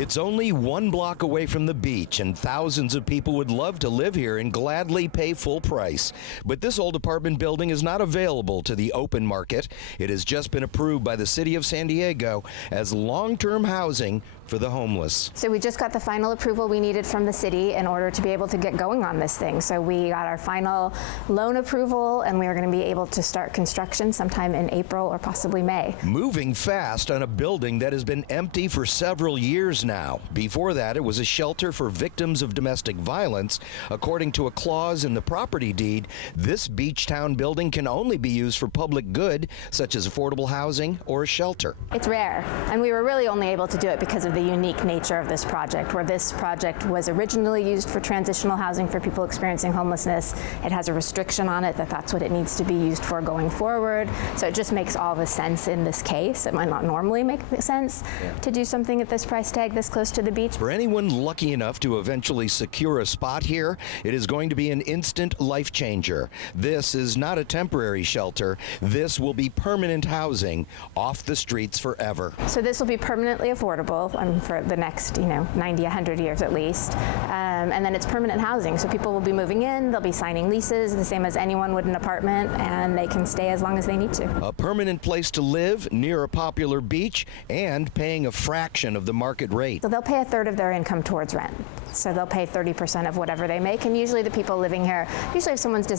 It's only 1 block away from the beach, and thousands of people would love to live here and gladly pay full price. But this old apartment building is not available to the open market. It has just been approved by the city of San Diego as long-term housing for the homeless. So we just got the final approval we needed from the city in order to be able to get going on this thing. So we got our final loan approval, and we are going to be able to start construction sometime in April or possibly May. Moving fast on a building that has been empty for several years now. Before that, it was a shelter for victims of domestic violence. According to a clause in the property deed, this beach town building can only be used for public good, such as affordable housing or a shelter. It's rare, and we were really only able to do it because of the unique nature of this project, where this project was originally used for transitional housing for people experiencing homelessness. It has a restriction on it that that's what it needs to be used for going forward. So it just makes all the sense in this case. It might not normally make sense to do something at this price tag this close to the beach. For anyone lucky enough to eventually secure a spot here, it is going to be an instant life changer. This is not a temporary shelter. This will be permanent housing off the streets forever. So this will be permanently affordable for the next 90, 100 years at least. And then it's permanent housing. So people will be moving in, they'll be signing leases the same as anyone would an apartment, and they can stay as long as they need to. A permanent place to live near a popular beach and paying a fraction of the market rate. So they'll pay a third of their income towards rent. So they'll pay 30% of whatever they make. And usually the people living here, usually if someone's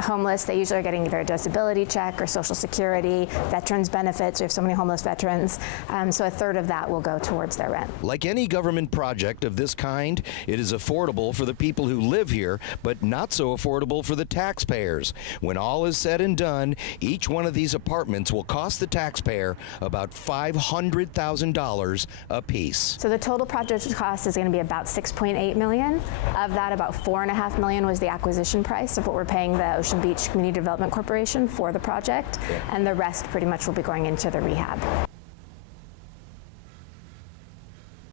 homeless, they usually are getting either a disability check or Social Security, veterans benefits. We have so many homeless veterans. So a third of that will go towards their rent. Like any government project of this kind, it is affordable for the people who live here, but not so affordable for the taxpayers. When all is said and done, each one of these apartments will cost the taxpayer about $500,000 a piece. So the total project cost is going to be about $6.8 million. Of that, about $4.5 million was the acquisition price of what we're paying the Ocean Beach Community Development Corporation for the project, and the rest pretty much will be going into the rehab.